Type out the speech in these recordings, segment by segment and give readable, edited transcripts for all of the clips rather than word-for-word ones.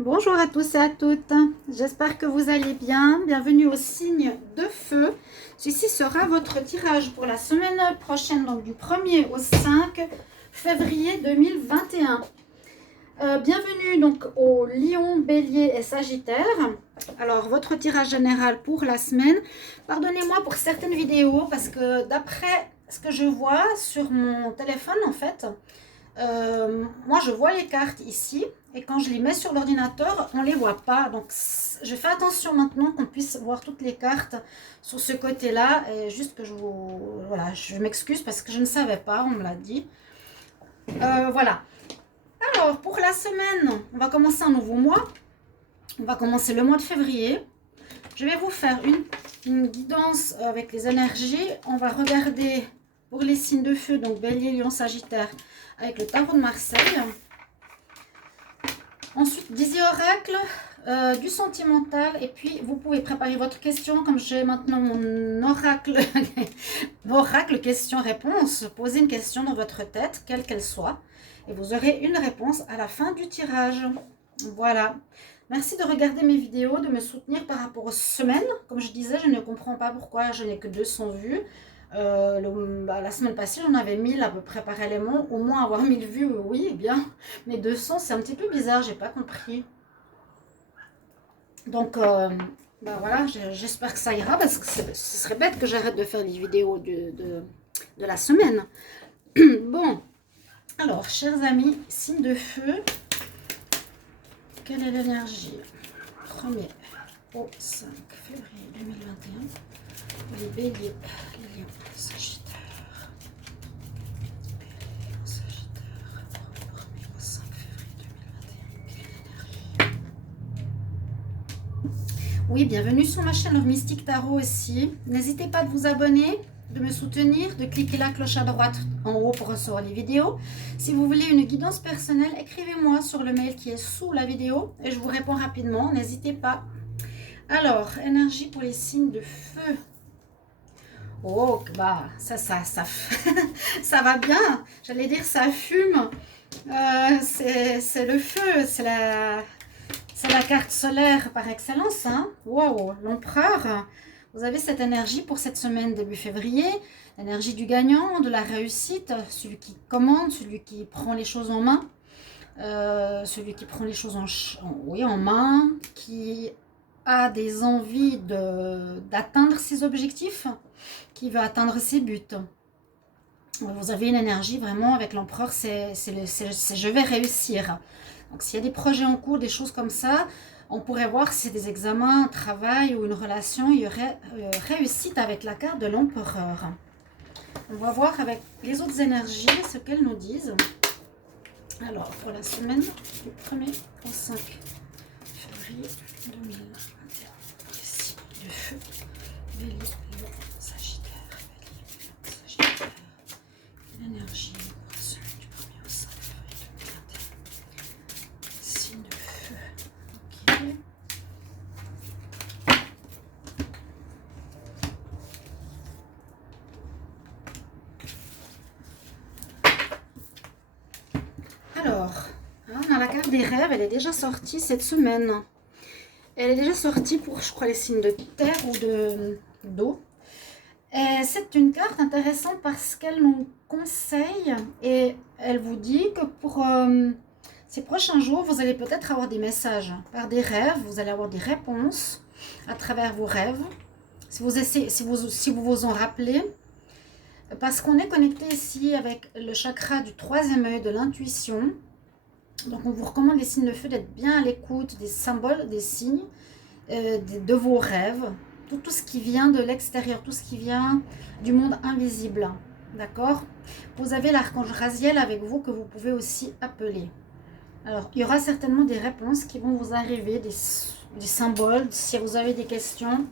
Bonjour à tous et à toutes, j'espère que vous allez bien. Bienvenue au signe de feu. Ceci sera votre tirage pour la semaine prochaine, donc du 1er au 5 février 2021. Bienvenue donc aux Lion, Bélier et Sagittaire. Alors, votre tirage général pour la semaine. Pardonnez-moi pour certaines vidéos parce que d'après ce que je vois sur mon téléphone, en fait, moi je vois les cartes ici et quand je les mets sur l'ordinateur on les voit pas, donc je fais attention maintenant qu'on puisse voir toutes les cartes sur ce côté là, et juste que voilà, je m'excuse parce que je ne savais pas, on me l'a dit. Voilà, alors pour la semaine on va commencer un nouveau mois, on va commencer le mois de février. Je vais vous faire une guidance avec les énergies. On va regarder pour les signes de feu, donc Bélier, Lion, Sagittaire, avec le tarot de Marseille. Ensuite, 10 oracles, du sentimental. Et puis, vous pouvez préparer votre question. Comme j'ai maintenant mon oracle, oracle question-réponse, posez une question dans votre tête, quelle qu'elle soit. Et vous aurez une réponse à la fin du tirage. Voilà. Merci de regarder mes vidéos, de me soutenir par rapport aux semaines. Comme je disais, je ne comprends pas pourquoi je n'ai que 200 vues. La semaine passée, j'en avais 1000 à peu près par élément. Au moins avoir 1000 vues, oui, eh bien. Mais 200, c'est un petit peu bizarre, j'ai pas compris. Donc, voilà, j'espère que ça ira parce que ce serait bête que j'arrête de faire les vidéos de la semaine. Bon, alors, chers amis, signe de feu. Quelle est l'énergie 1er au 5 février 2021. Les béliers, les lions, les sagittaires. Bélier, lion, sagittaire. 1er au 5 février 2021. Quelle est l'énergie? Oui, bienvenue sur ma chaîne Love Mystique Tarot aussi. N'hésitez pas de vous abonner, de me soutenir, de cliquer la cloche à droite en haut pour recevoir les vidéos. Si vous voulez une guidance personnelle, écrivez-moi sur le mail qui est sous la vidéo et je vous réponds rapidement, n'hésitez pas. Alors, énergie pour les signes de feu. Oh, bah, ça ça va bien. J'allais dire ça fume. C'est le feu, c'est la carte solaire par excellence. Hein. Wow, l'empereur. Vous avez cette énergie pour cette semaine début février. L'énergie du gagnant, de la réussite, celui qui commande, celui qui prend les choses en main. Celui qui prend les choses en main, qui a des envies d'atteindre ses objectifs, qui veut atteindre ses buts. Vous avez une énergie vraiment avec l'empereur, c'est je vais réussir. Donc s'il y a des projets en cours, des choses comme ça, on pourrait voir si c'est des examens, un travail ou une relation, il y aurait réussite avec la carte de l'empereur. On va voir avec les autres énergies ce qu'elles nous disent. Alors, pour la semaine du 1er au 5 février 2021, les signes de feu, Bélier, Lion, Sagittaire, Bélier, Lion, Sagittaire. L'énergie pour la semaine du 1er au 5 février 2021. Signe de feu. Ok. Alors, on a la carte des rêves, elle est déjà sortie cette semaine. Elle est déjà sortie pour, je crois, les signes de terre ou d'eau. Et c'est une carte intéressante parce qu'elle nous conseille et elle vous dit que pour ces prochains jours, vous allez peut-être avoir des messages par des rêves, vous allez avoir des réponses à travers vos rêves, si vous vous en rappelez. Parce qu'on est connecté ici avec le chakra du troisième œil de l'intuition. Donc on vous recommande les signes de feu d'être bien à l'écoute des symboles, des signes, de vos rêves. Tout ce qui vient de l'extérieur, tout ce qui vient du monde invisible. D'accord? Vous avez l'archange Raziel avec vous que vous pouvez aussi appeler. Alors, il y aura certainement des réponses qui vont vous arriver, des symboles, si vous avez des questions.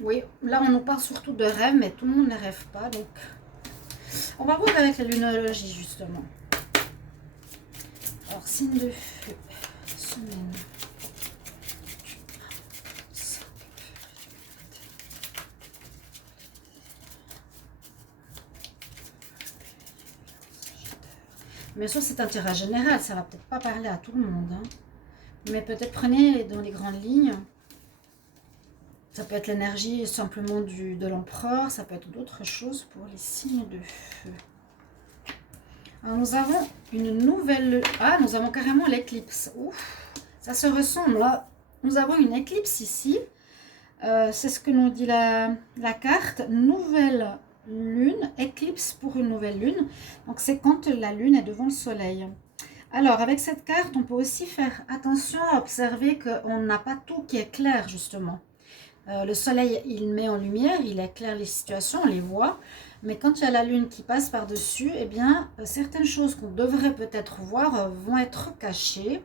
Oui, là on nous parle surtout de rêves, mais tout le monde ne rêve pas. Donc, on va voir avec la lunologie justement. Alors, signe de feu, semaine. Bien sûr, c'est un tirage général, ça va peut-être pas parler à tout le monde, hein. Mais peut-être prenez dans les grandes lignes. Ça peut être l'énergie simplement de l'empereur, ça peut être d'autres choses pour les signes de feu. Alors, nous avons une nouvelle... Ah, nous avons carrément l'éclipse. Ouf, ça se ressemble, là. Nous avons une éclipse ici. C'est ce que nous dit la carte. Nouvelle lune, éclipse pour une nouvelle lune. Donc, c'est quand la lune est devant le soleil. Alors, avec cette carte, on peut aussi faire attention à observer qu'on n'a pas tout qui est clair, justement. Le soleil, il met en lumière, il éclaire les situations, on les voit. Mais quand il y a la lune qui passe par-dessus, eh bien, certaines choses qu'on devrait peut-être voir vont être cachées,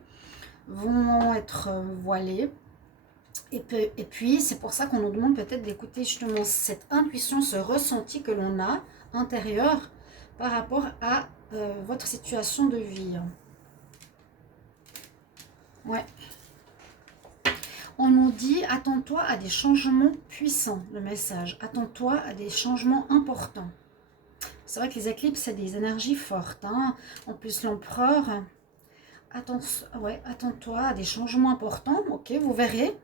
vont être voilées. Et puis, c'est pour ça qu'on nous demande peut-être d'écouter justement cette intuition, ce ressenti que l'on a intérieur par rapport à votre situation de vie. Ouais. On nous dit, attends-toi à des changements puissants, le message. Attends-toi à des changements importants. C'est vrai que les éclipses, c'est des énergies fortes, hein. En plus, l'empereur, attends-toi à des changements importants. Ok, vous verrez.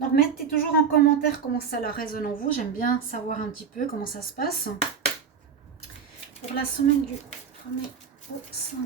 Donc, mettez toujours en commentaire comment ça leur résonne en vous. J'aime bien savoir un petit peu comment ça se passe. Pour la semaine du 1er au 5.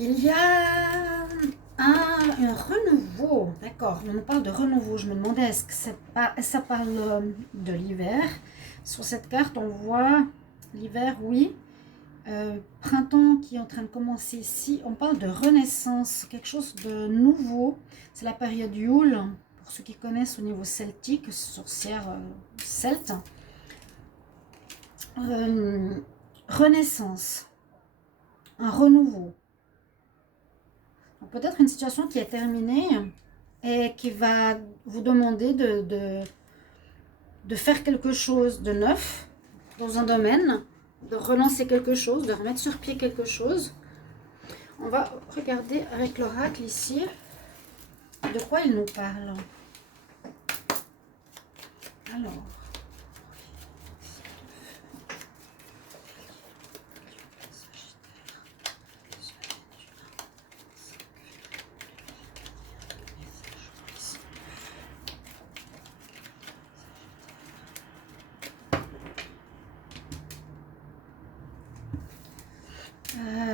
Il y a un renouveau, d'accord, on nous parle de renouveau. Je me demandais, est-ce que ça parle de l'hiver? Sur cette carte, on voit l'hiver, oui. Printemps qui est en train de commencer ici. On parle de renaissance, quelque chose de nouveau. C'est la période Yule, pour ceux qui connaissent au niveau celtique, sorcière celte. Renaissance, un renouveau. Peut-être une situation qui est terminée et qui va vous demander de faire quelque chose de neuf dans un domaine, de relancer quelque chose, de remettre sur pied quelque chose. On va regarder avec l'oracle ici de quoi il nous parle. Alors...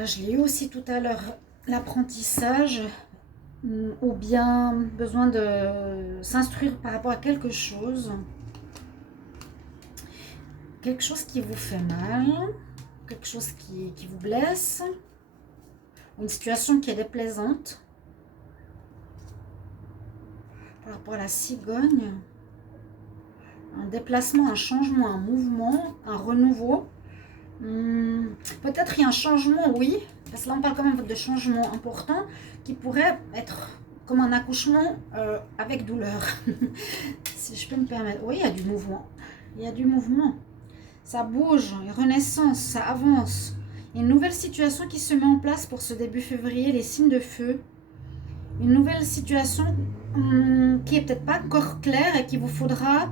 je l'ai eu aussi tout à l'heure, l'apprentissage ou bien besoin de s'instruire par rapport à quelque chose qui vous fait mal, quelque chose qui vous blesse, une situation qui est déplaisante par rapport à la cigogne, un déplacement, un changement, un mouvement, un renouveau. Peut-être il y a un changement, oui, parce que là on parle quand même de changement important qui pourrait être comme un accouchement avec douleur. Si je peux me permettre. Oui, il y a du mouvement. Il y a du mouvement. Ça bouge, une renaissance, ça avance. Il y a une nouvelle situation qui se met en place pour ce début février, les signes de feu. Une nouvelle situation qui est peut-être pas encore claire et qu'il vous faudra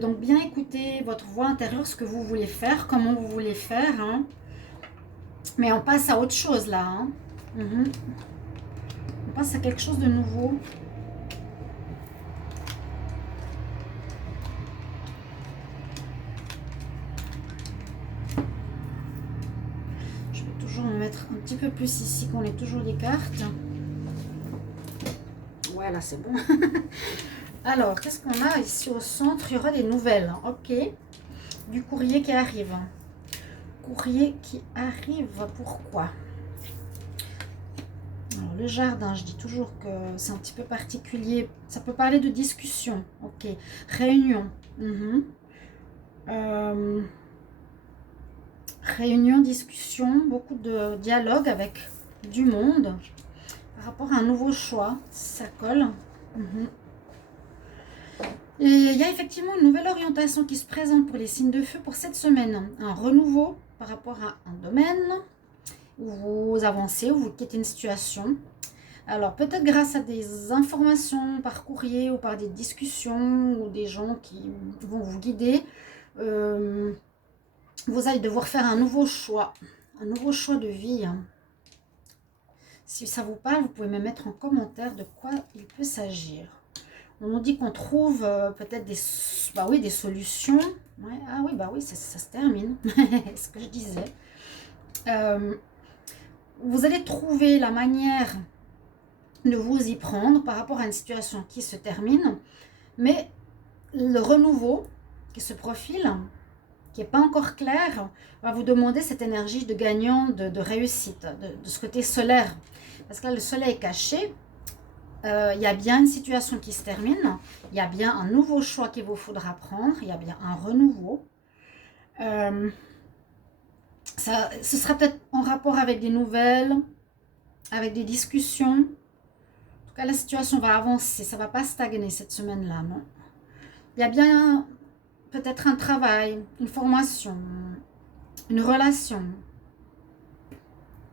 donc bien écouter votre voix intérieure, ce que vous voulez faire, comment vous voulez faire, hein. Mais on passe à autre chose là, hein. On passe à quelque chose de nouveau. Je vais toujours me mettre un petit peu plus ici qu'on ait toujours les cartes. Voilà, c'est bon. Alors, qu'est-ce qu'on a ici au centre? Il y aura des nouvelles. Ok. Du courrier qui arrive. Courrier qui arrive. Pourquoi? Alors, le jardin, je dis toujours que c'est un petit peu particulier. Ça peut parler de discussion. Ok. Réunion. Réunion, discussion. Beaucoup de dialogue avec du monde. Par rapport à un nouveau choix. Ça colle. Et il y a effectivement une nouvelle orientation qui se présente pour les signes de feu pour cette semaine. Un renouveau par rapport à un domaine où vous avancez, où vous quittez une situation. Alors peut-être grâce à des informations par courrier ou par des discussions ou des gens qui vont vous guider, vous allez devoir faire un nouveau choix de vie. Si ça vous parle, vous pouvez me mettre en commentaire de quoi il peut s'agir. On nous dit qu'on trouve peut-être des solutions. Ouais, ah oui, bah oui, ça se termine. C'est ce que je disais. Vous allez trouver la manière de vous y prendre par rapport à une situation qui se termine, mais le renouveau qui se profile, qui n'est pas encore clair, va vous demander cette énergie de gagnant, de réussite, de ce côté solaire. Parce que là, le soleil est caché. Il y a bien une situation qui se termine, il y a bien un nouveau choix qu'il vous faudra prendre, il y a bien un renouveau. Ce sera peut-être en rapport avec des nouvelles, avec des discussions. En tout cas, la situation va avancer, ça ne va pas stagner cette semaine-là, non. Il y a bien peut-être un travail, une formation, une relation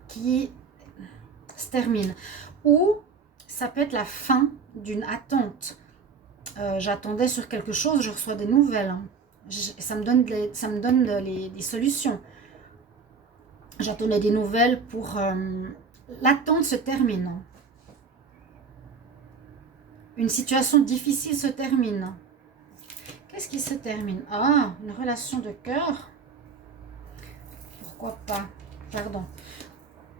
qui se termine. Ou ça peut être la fin d'une attente. J'attendais sur quelque chose, je reçois des nouvelles. Ça me donne des solutions. J'attendais des nouvelles pour... l'attente se termine. Une situation difficile se termine. Qu'est-ce qui se termine? Ah, une relation de cœur. Pourquoi pas? Pardon.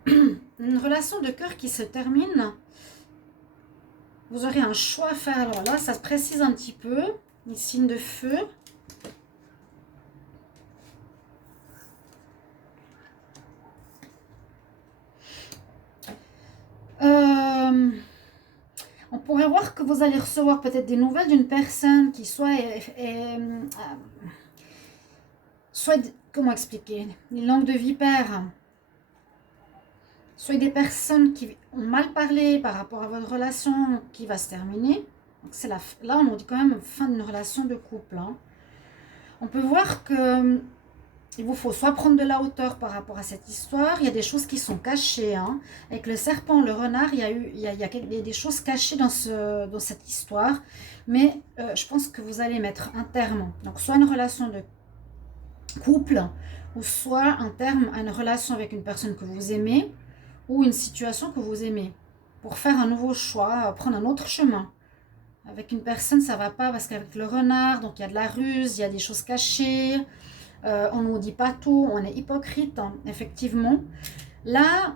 Une relation de cœur qui se termine. Vous aurez un choix à faire. Alors là, ça se précise un petit peu. Les signes de feu. On pourrait voir que vous allez recevoir peut-être des nouvelles d'une personne qui soit comment expliquer, une langue de vipère. Soit des personnes qui ont mal parlé par rapport à votre relation qui va se terminer. Donc là, on dit quand même fin d'une relation de couple. Hein. On peut voir que il vous faut soit prendre de la hauteur par rapport à cette histoire. Il y a des choses qui sont cachées. Hein. Avec le serpent, le renard, il y a des choses cachées dans cette histoire. Mais je pense que vous allez mettre un terme. Donc, soit une relation de couple, ou soit un terme à une relation avec une personne que vous aimez, ou une situation que vous aimez. Pour faire un nouveau choix, prendre un autre chemin. Avec une personne, ça ne va pas parce qu'avec le renard, donc il y a de la ruse, il y a des choses cachées. On ne nous dit pas tout, on est hypocrite, hein, effectivement. Là,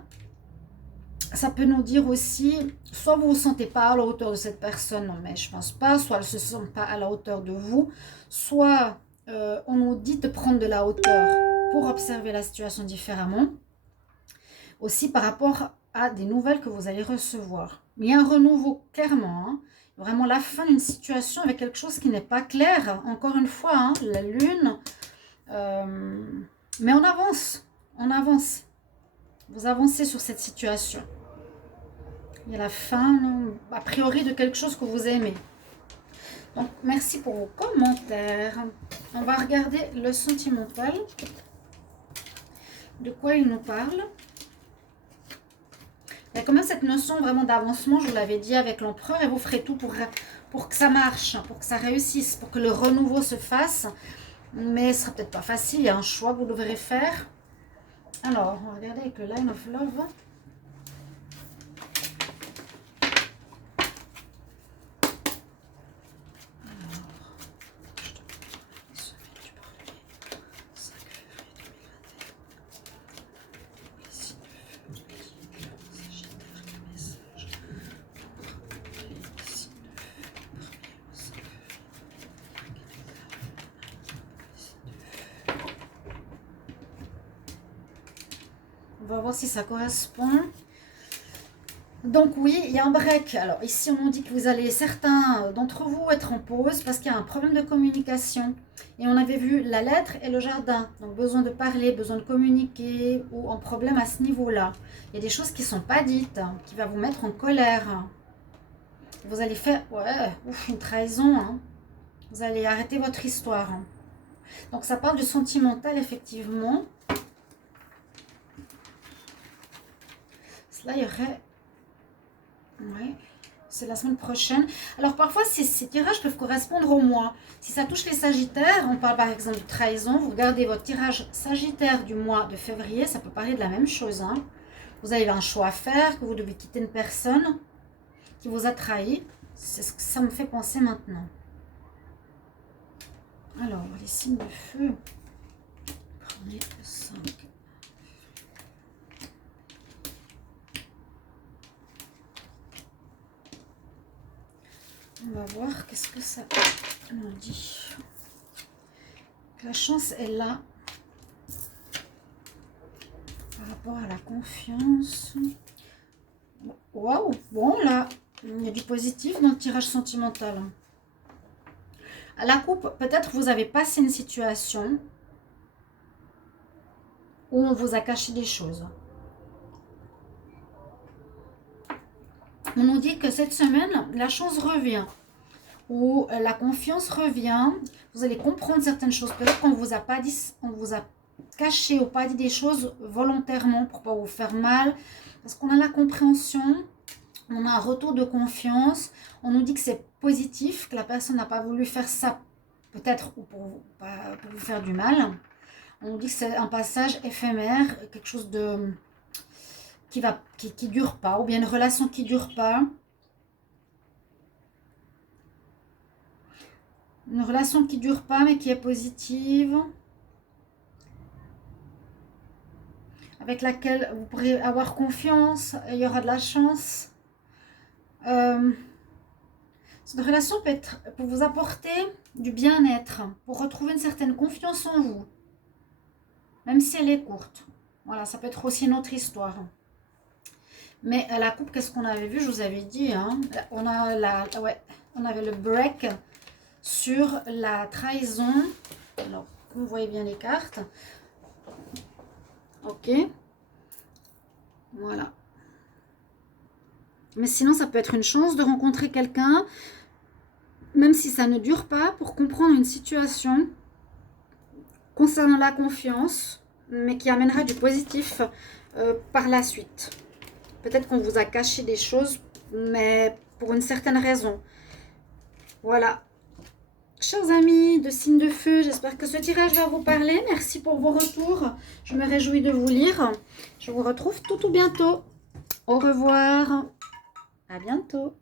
ça peut nous dire aussi, soit vous ne vous sentez pas à la hauteur de cette personne, non, mais je ne pense pas, soit elle ne se sent pas à la hauteur de vous, soit on nous dit de prendre de la hauteur pour observer la situation différemment. Aussi par rapport à des nouvelles que vous allez recevoir. Mais il y a un renouveau, clairement, hein. Vraiment la fin d'une situation avec quelque chose qui n'est pas clair. Encore une fois, hein, la lune... mais on avance, vous avancez sur cette situation. Il y a la fin, a priori, de quelque chose que vous aimez. Donc, merci pour vos commentaires. On va regarder le sentimental. De quoi il nous parle? Il y a quand même cette notion vraiment d'avancement, je vous l'avais dit, avec l'empereur, et vous ferez tout pour que ça marche, pour que ça réussisse, pour que le renouveau se fasse. Mais ce sera peut-être pas facile, il y a un choix que vous devrez faire. Alors, on va regarder avec le Line of Love. On va voir si ça correspond. Donc oui, il y a un break. Alors ici, on nous dit que vous allez, certains d'entre vous, être en pause parce qu'il y a un problème de communication. Et on avait vu la lettre et le jardin. Donc besoin de parler, besoin de communiquer ou un problème à ce niveau-là. Il y a des choses qui ne sont pas dites, qui vont vous mettre en colère. Vous allez faire, ouais, ouf, une trahison. Hein. Vous allez arrêter votre histoire. Donc, ça parle du sentimental, effectivement. Là, il y aurait... Ouais, c'est la semaine prochaine. Alors, parfois, ces tirages peuvent correspondre au mois. Si ça touche les Sagittaires, on parle par exemple de trahison. Vous gardez votre tirage Sagittaire du mois de février. Ça peut parler de la même chose. Hein. Vous avez un choix à faire, que vous devez quitter une personne qui vous a trahi. C'est ce que ça me fait penser maintenant. Alors, les signes de feu. Prenez 5. On va voir qu'est-ce que ça nous dit. La chance est là. Par rapport à la confiance. Waouh! Bon, là, il y a du positif dans le tirage sentimental. À la coupe, peut-être vous avez passé une situation où on vous a caché des choses. On nous dit que cette semaine, la chance revient. Ou la confiance revient. Vous allez comprendre certaines choses. Peut-être qu'on ne vous a pas dit, on vous a caché ou pas dit des choses volontairement pour ne pas vous faire mal. Parce qu'on a la compréhension, on a un retour de confiance. On nous dit que c'est positif, que la personne n'a pas voulu faire ça, peut-être pour vous faire du mal. On nous dit que c'est un passage éphémère, quelque chose de qui dure pas, ou bien une relation qui dure pas. Une relation qui dure pas, mais qui est positive. Avec laquelle vous pourrez avoir confiance, il y aura de la chance. Cette relation peut être pour vous apporter du bien-être, pour retrouver une certaine confiance en vous, même si elle est courte. Voilà, ça peut être aussi une autre histoire. Mais à la coupe, qu'est-ce qu'on avait vu? Je vous avais dit, hein, on avait le break sur la trahison. Alors, vous voyez bien les cartes. Ok. Voilà. Mais sinon, ça peut être une chance de rencontrer quelqu'un, même si ça ne dure pas, pour comprendre une situation concernant la confiance, mais qui amènera du positif par la suite. Peut-être qu'on vous a caché des choses, mais pour une certaine raison. Voilà. Chers amis de signes de feu, j'espère que ce tirage va vous parler. Merci pour vos retours. Je me réjouis de vous lire. Je vous retrouve tout bientôt. Au revoir. À bientôt.